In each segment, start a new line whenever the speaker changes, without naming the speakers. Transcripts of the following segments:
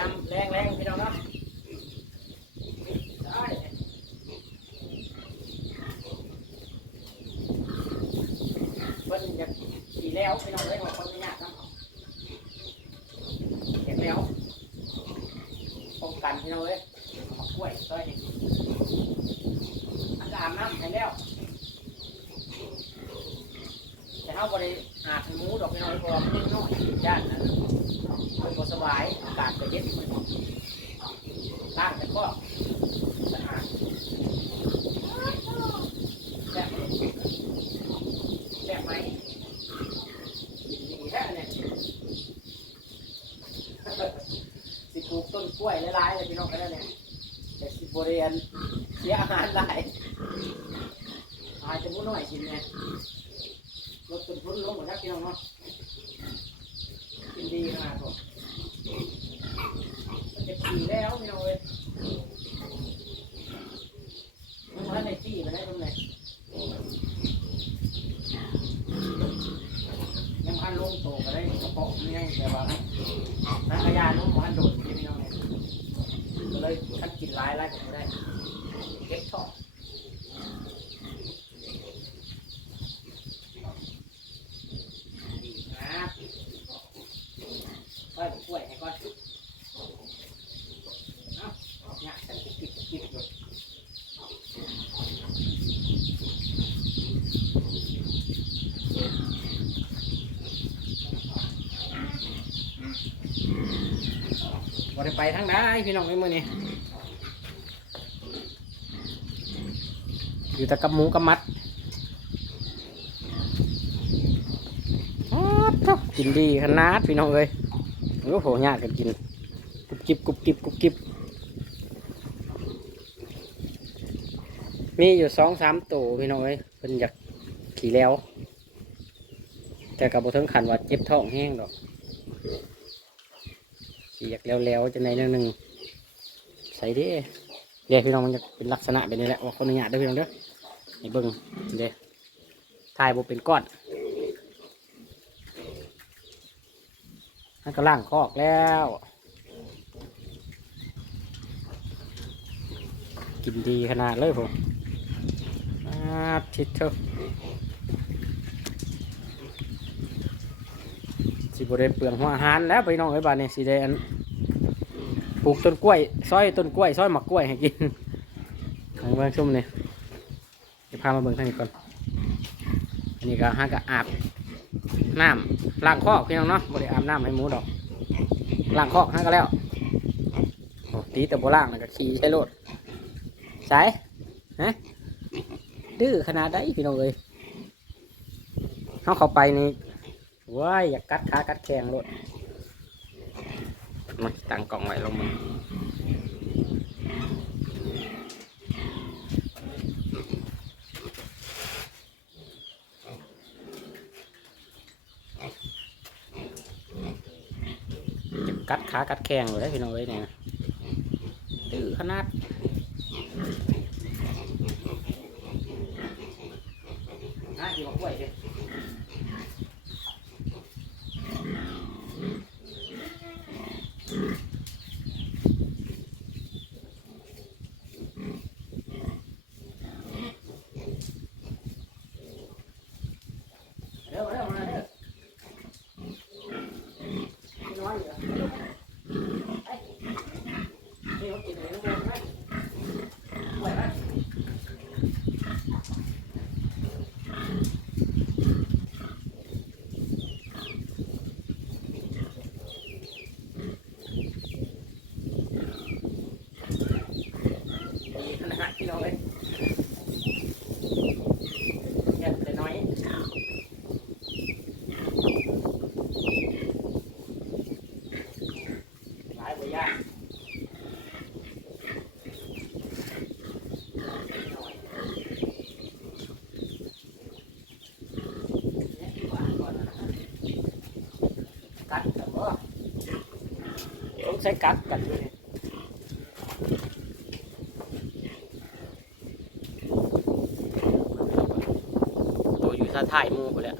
ามแรงแรงพี่น้องเนาะเพิ่นอยากขี่แล้วพี่น้องเลยของคน บหมูดอกพี่น้องเพราะว่ามันยังน้อยย่านนั้นมันก็สบายอากาศก็เย็นล้างแต่ก็สะอาดแซ่บแซ่บไหมดีแท้เนี่ยสิปลูกต้นกล้วยหลายๆเลยพี่น้องกันแล้วเนี่ยแต่สิบริเวณเสียอาหารหลายอาจจะมุ่น้อยกินเนี่ย ลดต้นทุนลงหมดแล้วพี่น้องเนาะกินดีขนาดผมมันจะขี่แล้วพี่น้องเลยมันมาในที่มาได้ตรงไหนยังพันลงโตก็ได้กระป๋องนี่ไงแต่ว่านักขยานน้องพันโดดพี่น้องเนี่ยก็เลยทันกินหลายหลายก็ไม่ได้เก็บท่อ ดีครับค่อยผมช่วยให้ก่อนเอาเนี่ยฉันจะกิบกิบอยู่ บ่ได้ไปทางใดพี่น้องไอ้มือนี่อยู่แต่กับหมูกับมัดอ๊อดเถอกินดีขนาดพี่น้องเอ้ยโอ้โหยากกันกินกุบกิบกุบกิบกุบกิบมีอยู่สองสามตัวพี่น้องเอ้ยเพิ่นอยากขี่แล้ว แต่กับบถึงขันว่าเจ็บท้องแห้งดอก ขี่อยากแล้วแล้วๆจะในเรื่องหนึ่งใส่ดิเดี๋ยวพี่น้องมันจะเป็นลักษณะแบบนี้แหละว่าคนอนุญาตเด้อพี่น้องเด้อให้เบิ่งเดี๋ยวถ่ายบเป็นก้อนนั่นก็ล่างคอกแล้ว กินดีขนาดเลยผมอาทิตเถอะ บได้เปลืองหัวอาหารแล้วไปน้องไอ้ยบ้านนี่สิได้อันปลูกต้นกล้วยซอยต้นกล้วยซอยหมักกล้วยให้กินทางเบื้องชุ่มนี่จะพามาเบิ่งทางนี้ก่อนอันนี้ก็ห้ากะอาบน้ำล้างคอกพี่น้องเนาะบริอาบน้ำให้หมูดอกล้างคอกให้ก็แล้วตีแต่โบล่างแล้วก็ขี่ใช้รถใช่ฮะดื้อขนาดใดพี่น้องเอ้ยเขาเข้าไปนี่ ว้ายอยากกัดขากัดแข้งรถมาตั้งกล่องไว้ลงมือจะกัดขากัดแข้งเลยพี่น้องเอ้ยเนี่ยดื้อขนาดน่ากินกล้วยดิเร็วเร็วมาเร็วน้อยอยู่ไอ้นี่เขากินอะไรน้ำมันไหมไหวไหม ดีขนาด พี่น้องเลยเงียบแต่น้อยหลายบ่ยากกัดกันบ่ต้องใช้กัดกันด้วย ตัวอยู่ท่า ถ่ายหมูไปแล้ว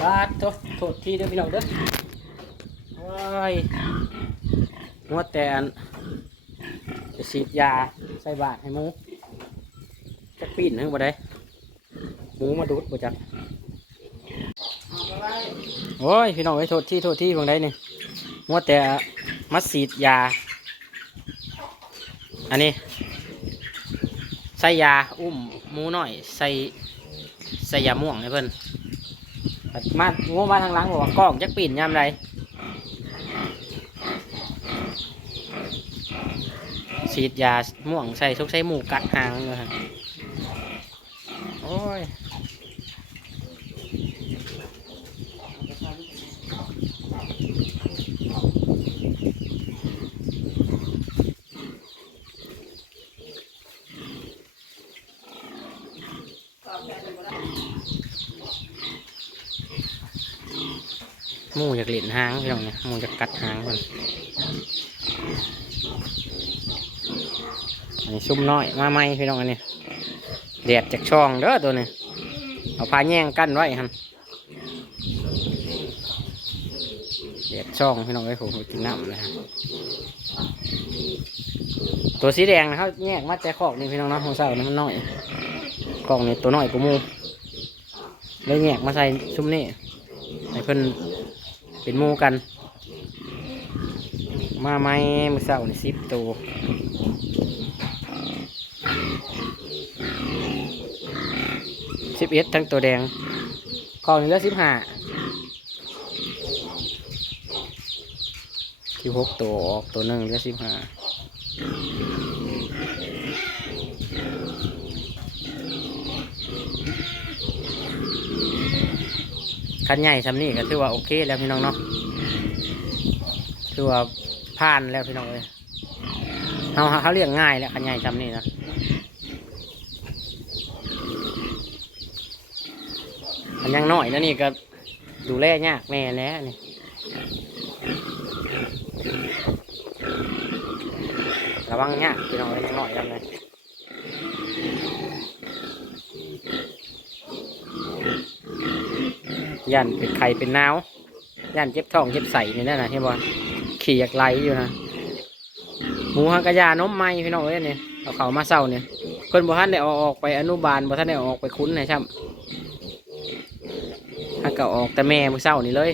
บาดโทษโทษที่เด้อพี่น้องเด้อว้ายงวดแต่อันจะฉีดยาใส่บาทให้หมูจะปีนให้บ่ได้หมูมาดูดบ่จักโอ้ยพี่น้องไอ้โทษที่โทษที่บางได้นี่งวดแต่มาฉีดยา อันนี้ ใส่ยาอุ้มหมูหน่อย ใส่ใส่ยาม่วงให้เพิ่อน มางูมาทางหลังบอกว่ากล้องจักปีนยามไรฉีดยาม่วงใส่ชุกใส่หมูกัดหางเลยฮะโอ้ยห มูอยากเล่นหางพี่น้องเนี่ยมูอยากกัดหางมันอันนี้ซุ่มน้อยมาไหมพี่น้องอันนี้แดดจากช่องเด้อตัวนี้เอาผ้าแย่งกั้นไว้ฮันแดดช่องพี่น้องไอ้ผมกินน้ำเลยฮะตัวสีแดงนะครับแยกมาแต่ขอกนี่พี่น้องนะของเสานี่มันน้อยกล่องนี่ตัวน้อยกูมูเลยแยกมาใส่ซุ่มนี่ให้เพิ่น เป็นหมูกัน มาไหมมือเสาร์นี่สิบตัวสิบเอ็ดทั้งตัวแดงกองนี่เหลือสิบห้าสิบหกตัวออกตัวหนึ่งเหลือสิบห้า คันใหญ่ทำนี่ก็ถือว่าโอเคแล้วพี่น้องเนาะถือว่าผ่านแล้วพี่น้องเลยเขาเขาเลี้ยงง่ายแล้วคันใหญ่ทำนี่นะคันยังน้อยนะนี่ก็ดูแลยากแม่แล้วนี่ระวังยากพี่น้องยยังน้อยกันเลย ยันเป็นไข่เป็นนาวยันเจ็บท้องเจ็บใส่นี่นั่นนะเห็นบ่ขี่อยากไหลอยู่นะหมูฮังกะยานมไหมพี่น้องเอ้ยเนี่ยเอาเขามาเศร้าเนี่ยเพิ่นบ่ทันได้ออกไปอนุบาลบ่ทันได้ออกไปคุ้นนะช่ำถ้าก็ออกแต่แม่มือเศร้านี่เลย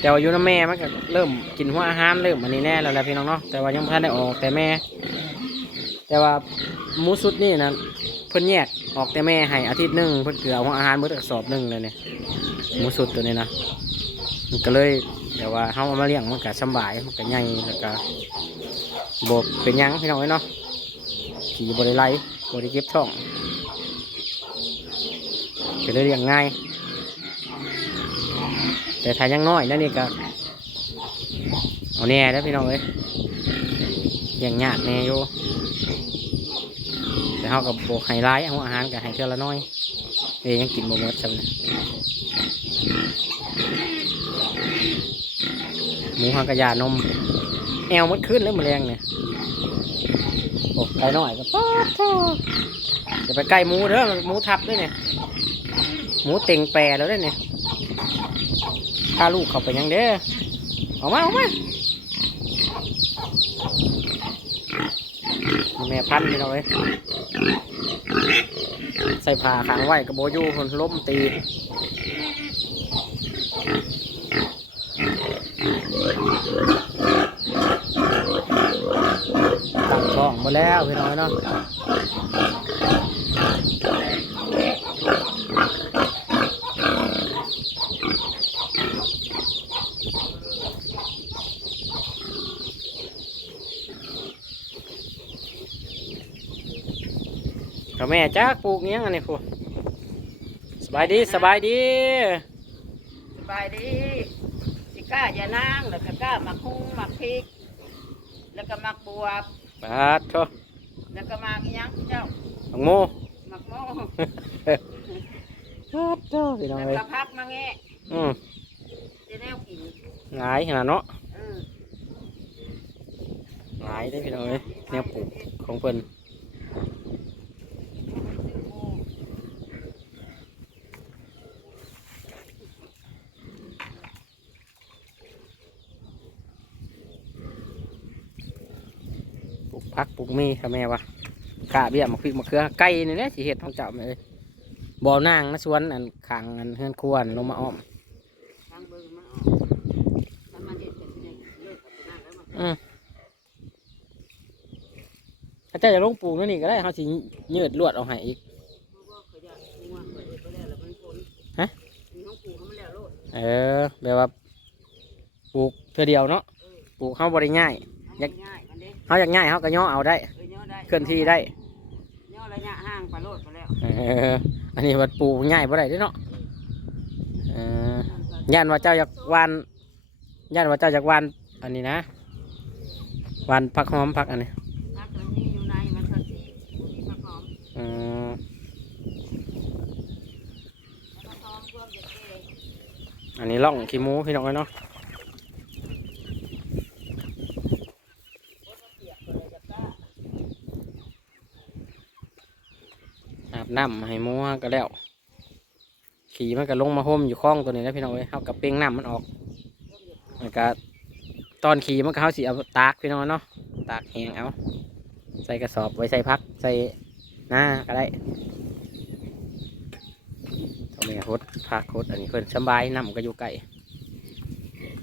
แต่ว่าอยู่น้ำแม่มันก็เริ่มกินหัวอาหารเริ่มอันนี้แน่แล้วแหละพี่น้องเนาะแต่ว่ายังบ่ทันได้ออกแต่แม่ แต่ว่าหมูสุดนี่นะ พิ่นแยกออกแต่แม่ให้อาทิตย์หนึ่งเพิ่นเกลือหัวอาหารมื้อกระสอบหนึ่งเลยเนี่ยหมูสุดตัวนี้นะมันก็เลยเดี๋ยวว่าเฮาเอามาเลี้ยงมันก็สบายมันก็ใหญ่แล้วก็บเป็นยังพี่น้องเอ้นาะขี่บริไลบริเก็บท้องก็เลยเลี้ยงง่าย แต่ถ้ายังน้อยแล้วนี่ก็เอาแน่แล้วพี่น้องเอ้ยเลี้ยงยากแน่อยู่ แต่เฮากับโบกไฮไลท์เอาอาหารกับไฮเท่าละน้อยเอ้ยยังกินบ่หมดจำเลยหมูหังกระยานม แอวมันขึ้นเลยแมลงเนี่ยโอ้ไก่น้อยก็ป๊าดจะไปใกล้หมูเด้อมันหมูทับด้วยเนี่ยหมูเต็งแปรแล้วด้วยเนี่ยพาลูกเข้าไปยังเด้อออกมาออกมา แม่พันธุ์พี่น้องเอ้ยใส่ผ้าขังไว้กระโบยู่คนล้มตีตั้งท้องมาแล้วพี่น้อยเนาะ แม่จ้าปลูกเงี้ยงอันนี้พูสบายดีสบายดี
สบายดีสิก้าอย่านางแล้วก็ก้าหมักฮุ้งหมักพริก แล้วก็หมักบวบ
ปาดโท
แล้วก็หมักอิหยังเจ้า
บังโม
หมักโม่
เจ้าพี่น้อง
แล้ว
เอ้ย
ก็พักมาแงะ
อืม
จะแนวกิน
หลายขนาดเนาะ
เออ
หลายได้อพี่น้องเอ้ยแนวปลูกของเพิ่น ลูกพักปลูกมีค่ะแม่วะกะเบี้ยมะพริกมะเขือไก่นี่แหละสิเฮ็ดของเจ้าเอ้ยบ่อนางนะสวนอันข้างอันเฮือนครัวนลงมาอ้อม
ทางเบิ่งมันออกถ้ามันเด็ดก็สิได้เลิกกับตัวนั้นแล้วมัน
อืมถ้าเจ้าจะลงปลูกนั่นนี่ก็ได้เขาสิยืดลวดเอาให้อีกฮะ
เอ
อแบบว่าปลูกเพื่อเดียวเนาะปลูกเข้าบริง่าย
อามันง่ายมัน เด้
เขาอยากง่ายเขาก็ย่อเอาได้
เออย่อได้
เคลื่อนที่ได้
ย่อระยะห่างไปโลดไปแล้ว
เอออันนี้วัดปลูกง่ายบ่ได้เด้อเนาะเออย่านว่าเจ้าอยากหวานย่านว่าเจ้าอยากหวานอันนี้นะหวานผักหอมผักอันนี้
พักมันมีอยู่ในมันทันทีมีผักหอม
เออ
แล้วผักหอมรวมเด็ดเอง
อันนี้ล่องขี้หมูพี่น้องเอ้ยเนาะ
เปียกก็เลยจะกล้า
อาบ น้ำให้หมูก็แล้ว ขี่มันก็ลงมาห่มอยู่คล้องตัวนี้แล้วพี่น้องเอ้ยเขากับเป้งน้ำมันออกมันก็ตอนขี่มันก็เขาสิเอาตากพี่น้องเนาะตากแห้งเอา ใส่กระสอบไว้ใส่พักใส่หน้าก็ได้ตรงนี้ฮดพักฮดอันนี้เพิ่นสบายน้ำก็อยู่ใกล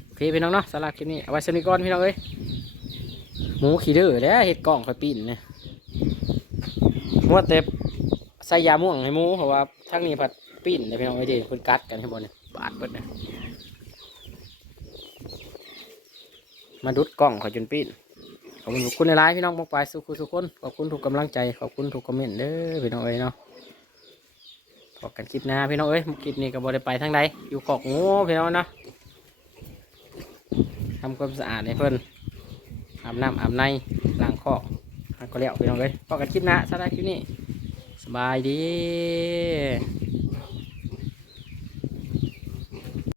โอเคพี่น้องเนาะสำหรับคลิปนี้เอาไว้สนิก่อนพี่น้องเอ้ยหมูขี่ดื้อแล้วเห็ดกล่องคอยปีนเนี่ยมัวแต่ใส่ยาม่วงให้หมูเพราะว่าทั้งนี้ผัดปีนเลยพี่น้องเอ้ยเดิเพิ่นกัดกันให้บนเนี่ยบาดเบิดเนี่ยมาดุดกล้องขอจนปีนขอบคุณทุกคนในไลน์พี่น้องมากไปสุขุสุกคนขอบคุณทุกกำลังใจขอบคุณทุกคอมเมนต์เด้อพี่น้องเอ้ยเนาะพบกันคลิปหน้าพี่น้องเอ้ยคลิปนี้ก็บ่ได้ไปทางใดอยู่ขอกงูพี่น้องเนาะทำความสะอาดให้เพิ่นอาบน้ำอาบในล้างคอกก็แล้วพี่น้องเอ้ยพบกันคลิปหน้าสำหรับคลิปนี้ส บายดี